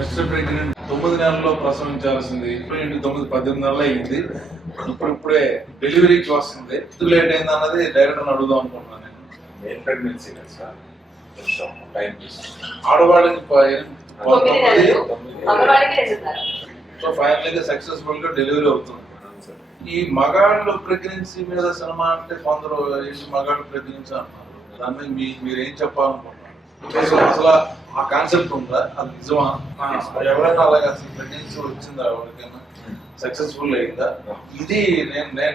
Next pregnant 9 నెలల్లో ప్రసవించాల్సింది 18 నెలలు అయింది. ఇప్పుడే డెలివరీకి వస్తుంది. ఎందుకు లేట్ అయింది అన్నది డైరెక్టర్ అడుగుదాం అనుకుంటున్నాను. నేను ప్రెగ్నెన్సీ ఆడవాళ్ళకి సో 9 ఫైనల్గా సక్సెస్ఫుల్ గా డెలివరీ అవుతుంది. ఈ మగాళ్ళు ప్రెగ్నెన్సీ మీద సినిమా అంటే కొందరు మగాళ్ళు ప్రెగ్నెన్సీ అంటున్నారు. దాని మీద మీరు ఏం చెప్పాలనుకుంటున్నారు? అసలు ఆ కాన్సెప్ట్ ఉందా? అది నిజమా? ఎవరైనా అలాగే అసలు ప్రెగ్నెన్సీ వచ్చిందా? ఎవరికైనా సక్సెస్ఫుల్ అయిందా? ఇది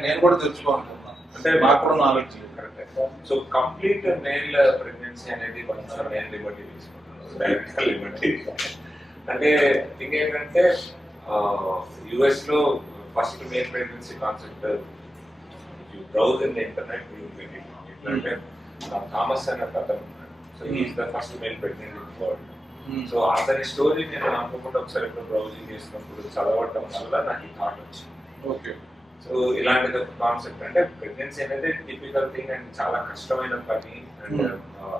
నేను కూడా తెలుసుకోవాలనుకుంటున్నాను. అంటే నాకు కూడా నాలెడ్జ్ లేదు. Correct. So complete male pregnancy అనేది కొంచెం మేల్ లిబర్టీ తీసుకుంటున్నారు, డైరెక్ట్ లిబర్టీ. అంటే థింగ్ ఏంటంటే యుఎస్ లో first male pregnancy concept browse in the internet అంటే థామస్ అనే కథ. So is the first male pregnant in world. So అతని స్టోరీ నేను అనుకోకుండా ఒకసారి ఎప్పుడు బ్రౌజింగ్ చేసినప్పుడు చదవటం వల్ల నాకు ఈ థాట్ వచ్చింది. ఓకే. సో ఇలాంటిది ఒక కాన్సెప్ట్. అంటే ప్రెగ్నెన్సీ అనేది టిపికల్ థింగ్ అండ్ చాలా కష్టమైన పని. అండ్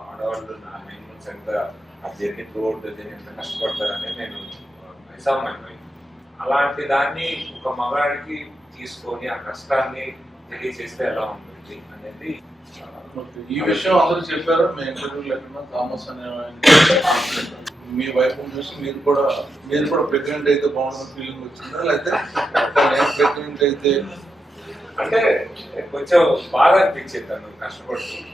ఆడవాళ్ళు 9 months ఎంత ఆ జర్నీ త్రూఅవుట్ ద జర్నీ ఎంత కష్టపడతారని నేను నిజామైపోయింది. అలాంటి దాన్ని ఒక మగాడికి తీసుకొని ఆ కష్టాన్ని తెలియజేస్తే ఎలా ఉంటుంది అనేది. ఈ విషయం అందరూ చెప్పారు మీ ఇంటర్వ్యూలో. ఎక్కడ థామస్ అనే మీ వైఫ్ చూసి మీరు కూడా ప్రెగ్నెంట్ అయితే బాగుంటుంది ఫీలింగ్ వచ్చిందా? లేకపోతే నేను ప్రెగ్నెంట్ అయితే అంటే కొంచెం బాగా అనిపించింది తను కష్టపడుతుంది.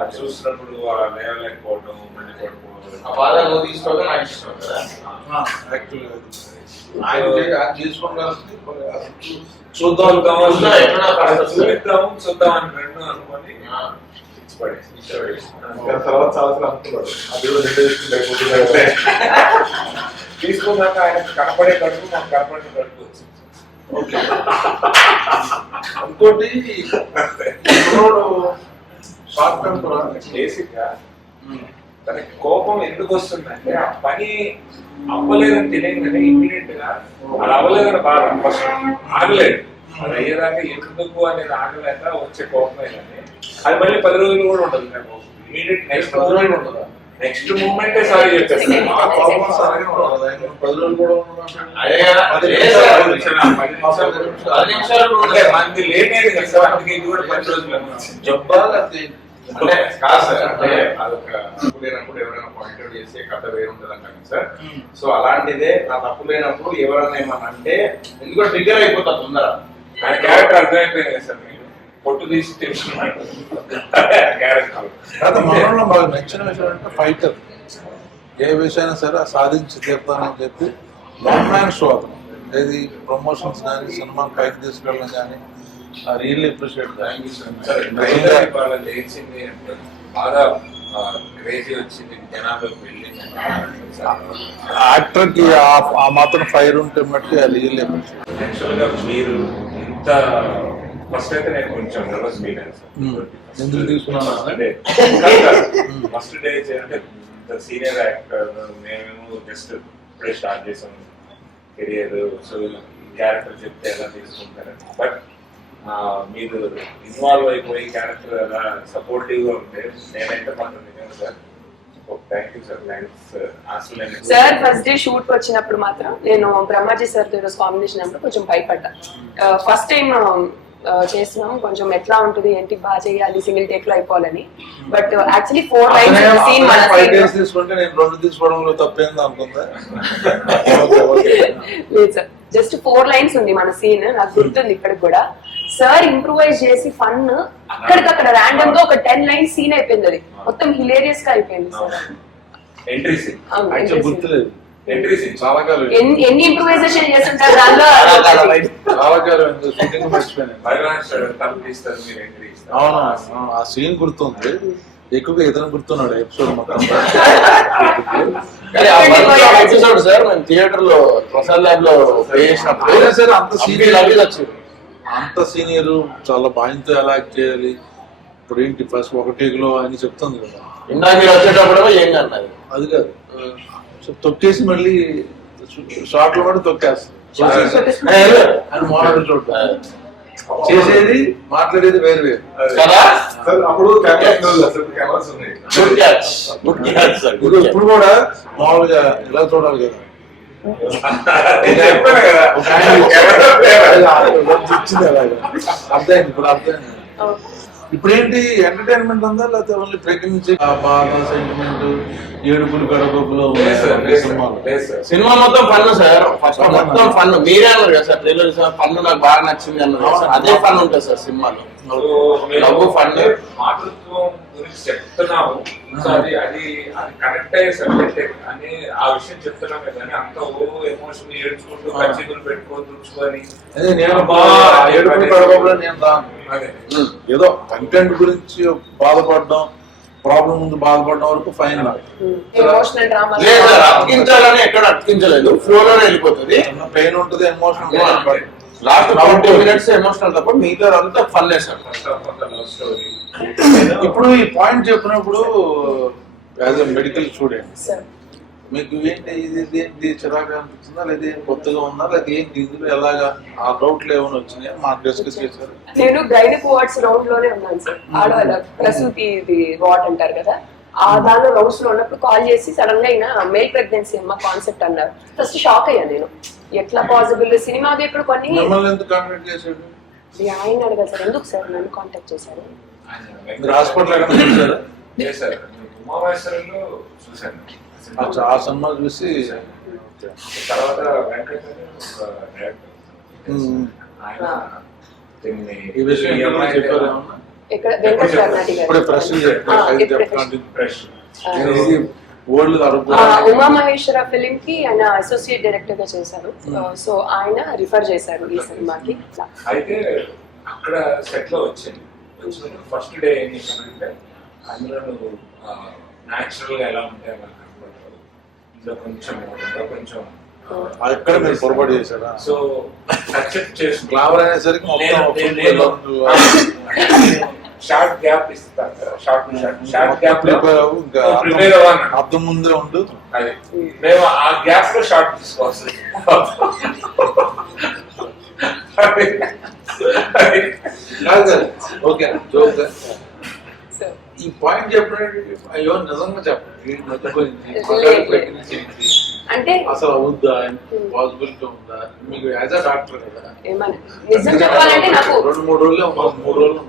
అది చూసినప్పుడు లేవలేకపోవడం, మళ్ళీ పడిపోవడం చూద్దాం అని రెండు అనుకొని తీసుకున్నాక ఆయన కనపడే కడుపు మాకు కనపడే కడుపు వచ్చింది. ఇంకోటి షార్ట్ టెంపర్ బేసిక్ గా తనకి కోపం ఎందుకు వస్తుందంటే ఆ పని అవ్వలేదని తెలియగానే ఇమీడియట్ గా అది అవ్వలేదని బాధ ఫస్ట్ ఆగలేదు. అది అయ్యేదాకా ఎందుకు అనేది ఆగలేక వచ్చే కోపమే కానీ అది మళ్ళీ 10 రోజులు కూడా ఉండదు. నాకు ఇమీడియట్ నెక్స్ట్ మూమెంటే సారీ చెప్పేస్తాను. 10 రోజులు కూడా మంది లేనేది కదా సార్. అందుకే ఇది కూడా 10 రోజులు చెప్పాలి. అంటే కాదు సార్, అంటే అదొక తప్పు లేనప్పుడు ఎవరైనా పాయింట్ అవుట్ చేసే కథ వేరు ఉంటుంది అంటాను సార్. సో అలాంటిదే నా తప్పు లేనప్పుడు ఎవరైనా ఏమన్నా అంటే ఎందుకంటే ట్రిగ్గర్ అయిపోతా తొందర. ఆయన క్యారెక్టర్ అర్థమైపోయింది కదా సార్. మీకు పొట్టు తీసి తెలుసుకున్నాడు క్యారెక్టర్. మనలో బాగా నచ్చిన విషయం అంటే ఫైటర్. ఏ విషయమైనా సరే సాధించి తీరుతానని చెప్పి వన్ మ్యాన్ షో అతను. ఏది ప్రమోషన్స్ కానీ సినిమా పైకి తీసుకెళ్ళడం కానీ రియల్లీ అప్రిషియేట్. లేచింది అంటే బాగా క్రేజీ వచ్చింది, జనాలకు వెళ్ళింది. యాక్టర్ కి ఆ మాత్రం ఫైర్ ఉంటే మట్టి రియల్లీ అప్రిషియేట్. యాక్చువల్ గా మీరు ఇంత ఫస్ట్ అయితే నేను కొంచెం నర్వస్ ఫీల్ అయ్యాను సార్. ఎందుకు తీసుకున్నాను అంటే ఫస్ట్ డే అంటే సీనియర్ యాక్టర్ మేము జస్ట్ ఇప్పుడే స్టార్ట్ చేసాం కెరియర్. సో క్యారెక్టర్ చెప్తే ఎలా తీసుకుంటారని. బట్ మీరు ఇన్వాల్వ్ అయిపోయి క్యారెక్టర్ అలా సపోర్టివ్ గా ఉంటే నేనైతే మాత్రం నిజంగా sir thank you sir. Thanks sir. First day shoot వచ్చినప్పుడు మాత్రం నేను బ్రహ్మాజీ సార్ తో ఈరోజు కాంబినేషన్ అప్పుడు కొంచెం భయపడ్డా. ఫస్ట్ టైం చేస్తున్నాం, కొంచెం ఎట్లా ఉంటుంది ఏంటి బాగా చేయాలి, సింగిల్ టేక్ లో అయిపోవాలని. బట్ యాక్చువల్లీ 4 lines సీన్ మన 5 days తీసుకుంటే నేను 2 తీసుకోవడంలో తప్పేంది అనుకుందా? లేదు సార్, జస్ట్ 4 lines ఉంది మన సీన్. నాకు గుర్తుంది ఇప్పటికి కూడా. సార్ ఇంప్రూవైజ్ చేసి ఫన్ అక్కడికక్కడ ర్యాండమ్ గా ఒక 10 lines సీన్ అయిపోయింది. అది మొత్తం హిలేరియస్ గా అయిపోయింది సార్. ఎంట్రీ సీన్ గుర్తులేదు. ఎంట్రీ సీన్ చాలా కాలం ఎన్ని ఇంప్రూవైజేషన్ చేస్తుంటారు దానిలో. చాలా కాలం షూటింగ్ మర్చిపోయాను. మీరు ఎంట్రీ ఇస్తారు. అవును, ఆ సీన్ గుర్తుంది. ఎక్కువగా ఇతను గుర్తున్నాడు ఎపిసోడ్ మొత్తం. ఎపిసోడ్ సార్ మేము థియేటర్ లో ప్రసాద్ ల్యాబ్ లో చేసినప్పుడు అంత సీనియర్ చాలా బాధ్యత ఎలా యాక్ట్ చేయాలి, ఇప్పుడు ఏంటి ఫస్ట్ ఒక టేకులో అని చెప్తుంది కదా. ఇందాక మీరు వచ్చేటప్పుడు ఏం అన్నది అది కాదు, తొక్కేసి మళ్ళీ షార్ట్ లో కూడా తొక్కేస్తుంది అని మాట్లాడు చూడ చేసేది మాట్లాడేది వేరు వేరు కదా. అప్పుడు ఇప్పుడు కూడా మామూలుగా ఇలా చూడాలి కదా. నేను చెప్పాను కదా ఒక ఆయన ఇచ్చింది అలాగా అర్థమైంది ఇప్పుడు అర్థమైంది. ఇప్పుడు ఏంటి ఎంటర్టైన్మెంట్ ఉందా లేకపోతే ఓన్లీ ప్రెగ్నెన్సీ బాధ సెంటిమెంట్ ఏడుపులు గడపలు లేదు సార్, లేదు సార్, సినిమాలు? లేదు సార్. సినిమా మొత్తం ఫన్ సార్. ఫస్ట్ మొత్తం ఫన్. మీరే అన్నారు కదా సార్ ట్రైలర్ సార్ ఫన్ నాకు బాగా నచ్చింది అన్నారు కదా సార్. అదే ఫన్ ఉంటుంది సార్ సినిమాలో. Love fun. మాతృత్వం గురించి చెప్తున్నాము. సో అది అది అది కనెక్ట్ అయ్యే సబ్జెక్ట్ అని ఆ విషయం చెప్తున్నామే కానీ అంత ఎమోషన్ ఏడ్చుకుంటూ కచ్చిగులు పెట్టుకొని తుడుచుకొని అదే నేను ఏడుపులు గడపలు నేను రాను. అదే ఏదో కంటెంట్ గురించి బాధపడడం, ప్రాబ్లం ముందు బాధపడడం వరకు ఫైన్. ఎమోషనల్ డ్రామా లేదు సార్ అతికించాలని ఎక్కడ అతికించలేదు. ఫ్లో లోనే వెళ్ళిపోతుంది. పెయిన్ ఉంటుంది, ఎమోషన్ లాస్ట్ 40 minutes ఎమోషనల్ తప్ప మిగతా అంతా fun sir. First of all love story. ఇప్పుడు ఈ పాయింట్ చెప్పినప్పుడు as a medical student sir. మీకు ఏంటి ఇది చిరాగా అనిపిస్తుందా లేదా ఏం కొత్తగా ఉందా లేదా ఏంటి ఇందులో ఎలాగా ఆ డౌట్లు ఏమైనా వచ్చినాయా మాకు డిస్కస్ చేశారు? నేను గైడ్ వార్డ్స్ రౌండ్ లోనే ఉన్నాను సార్. ఆడవాళ్ళ ప్రసూతి ఇది వార్డ్ అంటారు కదా, ఆ దానిలో రౌండ్స్ లో ఉన్నప్పుడు కాల్ చేసి సడన్ గా అయినా మెయిల్ ప్రెగ్నెన్సీ అమ్మ కాన్సెప్ట్ అన్నారు. ఫస్ట్ షాక్ అయ్యా నేను, ఎట్లా పాసిబుల్? సినిమాకి ఇప్పుడు కొన్ని మిమ్మల్ని ఎందుకు కాంటాక్ట్ చేశాడు? ఆయన అడగాలి సార్, ఎందుకు సార్ నన్ను కాంటాక్ట్ చేశారు? మీరు హాస్పిటల్ ఎక్కడ చూసారా? లేదు సార్, ఉమామహేశ్వరంలో చూశాను. అచ్చా, ఆ సినిమా చూసి తర్వాత వెంకట్ అని ఒక డైరెక్టర్, ఆయన దీన్ని ఈ విషయం ఏమైనా చెప్పారు ఏమన్నా? ఇక్కడ వెంకట కర్ణాటి ఇప్పుడే గారు ప్రశ్న చెప్పండి. ఫ్రెష్ ఇది ఓల్డ్ అడుగు ఉమామహేశ్వర ఫిలిం కి ఆయన అసోసియేట్ డైరెక్టర్ గా చేశారు. సో ఆయన రిఫర్ చేశారు ఈ సినిమాకి. అయితే అక్కడ సెట్ లో వచ్చింది. వచ్చినప్పుడు ఫస్ట్ డే ఏం చేశానంటే అందులో నువ్వు న్యాచురల్ గా ఎలా ఉంటే అలా కనపడతావు, ఇందులో కొంచెం కొంచెం ఎక్కడ మీరు పొరపాటు చేశారా? సో అక్సెప్ట్ చేసుకున్నా. ఫ్లవర్ అనేసరికి షార్ట్ గ్యాప్ ఇస్తాను కదా, షార్ట్ గ్యాప్ లో ప్రిపేర్ అవ్వను. అర్థం ముందే ఉండు. అది మేము ఆ గ్యాప్ లో షార్ట్ తీసుకోవాల్సి ఓకే జోక్. సో ఈ పాయింట్ చెప్పినట్టు అయ్యో నిజంగా చెప్పండి అంటే అసలు అవుద్దా, పాసిబిలిటీ ఉందా మీకు యాజ్ అ డాక్టర్ కదా? ఏమన్నా నిజం చెప్పాలంటే నాకు 2-3 రోజులే ఉన్నారు, 3 రోజులు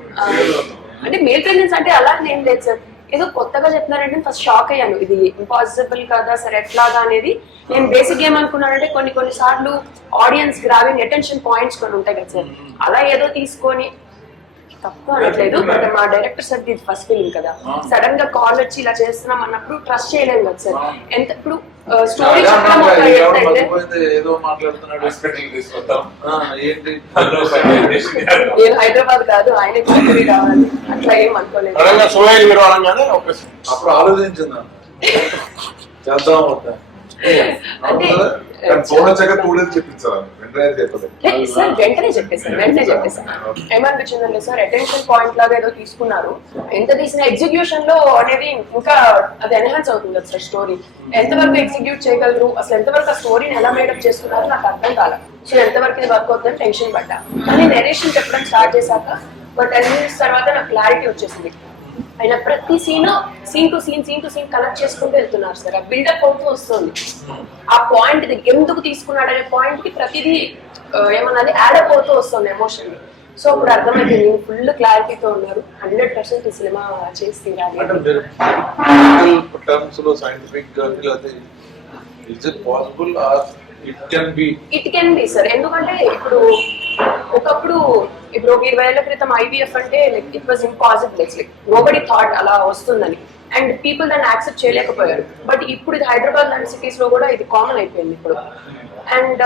అంటే మేల్ ప్రెగ్నెన్సీ అంటే అలా ఏం లేదు సార్. ఏదో కొత్తగా చెప్తున్నారంటే ఫస్ట్ షాక్ అయ్యాను, ఇది ఇంపాసిబుల్ కదా సరే ఎట్లాగా అనేది. నేను బేసిక్ ఏమనుకున్నానంటే కొన్ని సార్లు ఆడియన్స్ గ్రావింగ్ అటెన్షన్ పాయింట్స్ కొన్ని ఉంటాయి కదా సార్, అలా ఏదో తీసుకొని తప్పు అనట్లేదు. బట్ మా డైరెక్టర్ సార్ ఇది ఫస్ట్ ఫిలిం కదా, సడన్ గా కాల్ వచ్చి ఇలా చేస్తున్నాం అన్నప్పుడు ట్రస్ట్ చేయలేము కదా సార్. ఎంత ఇప్పుడు స్టోరీ చెప్పడం ఒక ఎత్తు అయితే, ఏదో మాట్లాడుతున్నాడు హాస్పిటల్ తీసుకొద్దాం. ఏంటి నేను హైదరాబాద్ కాదు ఆయన కూతురి రావాలి అట్లా ఏం అనుకోలేదు. సోహెల్ హీరో అనగానే అప్పుడు ఆలోచించిందా చేద్దాం వద్దా? అంటే ఫోన్ వచ్చాక 2 days చెప్పించాలి, వెంటనే చెప్పలేదు. సార్ వెంటనే చెప్పేసాను ఏమనిపించిందంటే సార్ అటెన్షన్ పాయింట్ లాగా ఏదో తీసుకున్నారు. ఎంత తీసిన ఎగ్జిక్యూషన్ లో అనేది ఇంకా అది ఎన్హాన్స్ అవుతుంది కదా సార్. స్టోరీ ఎంతవరకు ఎగ్జిక్యూట్ చేయగలరు, అసలు ఎంతవరకు ఆ స్టోరీని ఎలా మేడప్ చేస్తున్నారు నాకు అర్థం కాల. సో ఎంతవరకు ఇది వర్క్ అవుతుందని టెన్షన్ పడ్డా. కానీ నెరేషన్ చెప్పడం స్టార్ట్ చేశాక ఒక 10 minutes తర్వాత నాకు క్లారిటీ వచ్చేసింది. ఆయన ప్రతి సీన్ టు సీన్ కనెక్ట్ చేసుకుంటూ వెళ్తున్నారు సార్. ఆ బిల్డప్ అవుతూ వస్తుంది. ఆ పాయింట్ ఇది ఎందుకు తీసుకున్నాడు అనే పాయింట్ కి ప్రతిదీ ఏమన్నది యాడప్ అవుతూ వస్తుంది ఎమోషన్. సో ఇప్పుడు అర్థమైంది, నేను ఫుల్ క్లారిటీతో ఉన్నారు. 100% ఈ సినిమా చేసి తీరాలి. అంటే మీరు టర్మ్స్ లో సైంటిఫిక్ గా is it possible are it can be sir. ఎందుకంటే ఇప్పుడు ఒకప్పుడు ఇప్పుడు 20 ఏళ్ల క్రితం ఐవీఎఫ్ అంటే like it was impossible. Like nobody thought అలా వస్తుందని, అండ్ పీపుల్ దాన్ని యాక్సెప్ట్ చేయలేకపోయారు. బట్ ఇప్పుడు ఇది హైదరాబాద్ లాంటి సిటీస్ లో కూడా ఇది కామన్ అయిపోయింది ఇప్పుడు. అండ్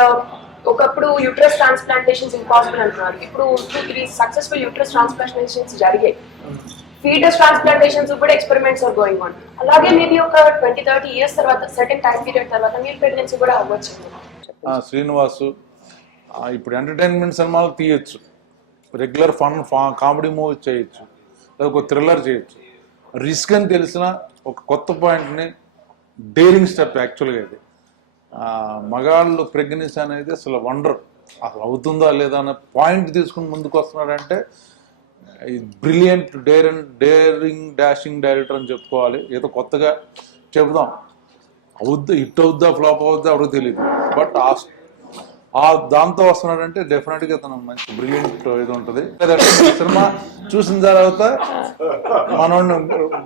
ఒకప్పుడు యూట్రస్ ట్రాన్స్ప్లాంటేషన్స్ ఇంపాసిబుల్ అంటున్నారు, ఇప్పుడు 2-3 సక్సెస్ఫుల్ యూట్రస్ ట్రాన్స్ప్లాంటేషన్స్ జరిగాయి. ఫీటస్ ట్రాన్స్ప్లాంటేషన్స్ కూడా ఎక్స్పెరిమెంట్స్ ఆర్ గోయింగ్ ఆన్. అలాగే మేబీ ఒక 20-30 years తర్వాత సర్టెన్ టైం పీరియడ్ తర్వాత మీరు ప్రెగ్నెన్సీ కూడా అవ్వచ్చు. శ్రీనివాసు ఇప్పుడు ఎంటర్టైన్మెంట్ సినిమాలు తీయచ్చు, రెగ్యులర్ కామెడీ మూవీస్ చేయొచ్చు, ఒక థ్రిల్లర్ చేయొచ్చు. రిస్క్ అని తెలిసిన ఒక కొత్త పాయింట్ని డేరింగ్ స్టెప్ యాక్చువల్గా ఇది. మగాళ్ళు ప్రెగ్నెన్సీ అనేది అసలు వండర్, అసలు అవుతుందా లేదా అనే పాయింట్ తీసుకుని ముందుకు వస్తున్నాడంటే బ్రిలియంట్ డేరింగ్ డాషింగ్ డైరెక్టర్ అని చెప్పుకోవాలి. ఏదో కొత్తగా చెబుదాం, అవుద్దా హిట్ అవుద్దా ఫ్లాప్ అవుద్దా అప్పుడు తెలియదు, బట్ ఆ దాంతో వస్తున్నాడంటే డెఫినెట్ గా తను మంచి బ్రిలియంట్ ఇది ఉంటుంది. సినిమా చూసిన తర్వాత మనోడిని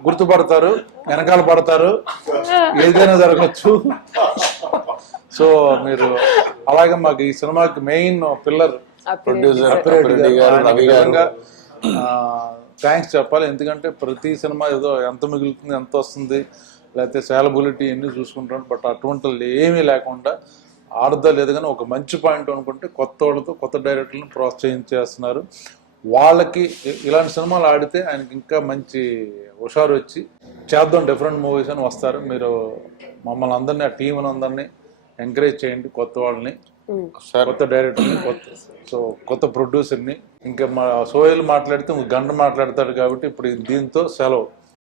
గుర్తుపడతారు, వెనకాల పడతారు, ఏదైనా జరగచ్చు. సో మీరు అలాగే మాకు ఈ సినిమాకి మెయిన్ పిల్లర్ ప్రొడ్యూసర్ థ్యాంక్స్ చెప్పాలి. ఎందుకంటే ప్రతి సినిమా ఏదో ఎంత మిగులుతుంది, ఎంత వస్తుంది, లేకపోతే సాలబిలిటీ ఎన్ని చూసుకుంటాం. బట్ అటువంటి ఏమీ లేకుండా ఆడదా లేదు కానీ ఒక మంచి పాయింట్ అనుకుంటే కొత్త వాళ్ళతో కొత్త డైరెక్టర్లను ప్రోత్సహించేస్తున్నారు. వాళ్ళకి ఇలాంటి సినిమాలు ఆడితే ఆయనకి ఇంకా మంచి హుషారు వచ్చి చేద్దాం డిఫరెంట్ మూవీస్ అని వస్తారు. మీరు మమ్మల్ని అందరినీ, ఆ టీంని అందరినీ ఎంకరేజ్ చేయండి. కొత్త వాళ్ళని, కొత్త డైరెక్టర్ని, కొత్త ప్రొడ్యూసర్ని. ఇంకా మా సోహెల్ మాట్లాడితే గంట మాట్లాడతాడు కాబట్టి ఇప్పుడు దీంతో సెలవు.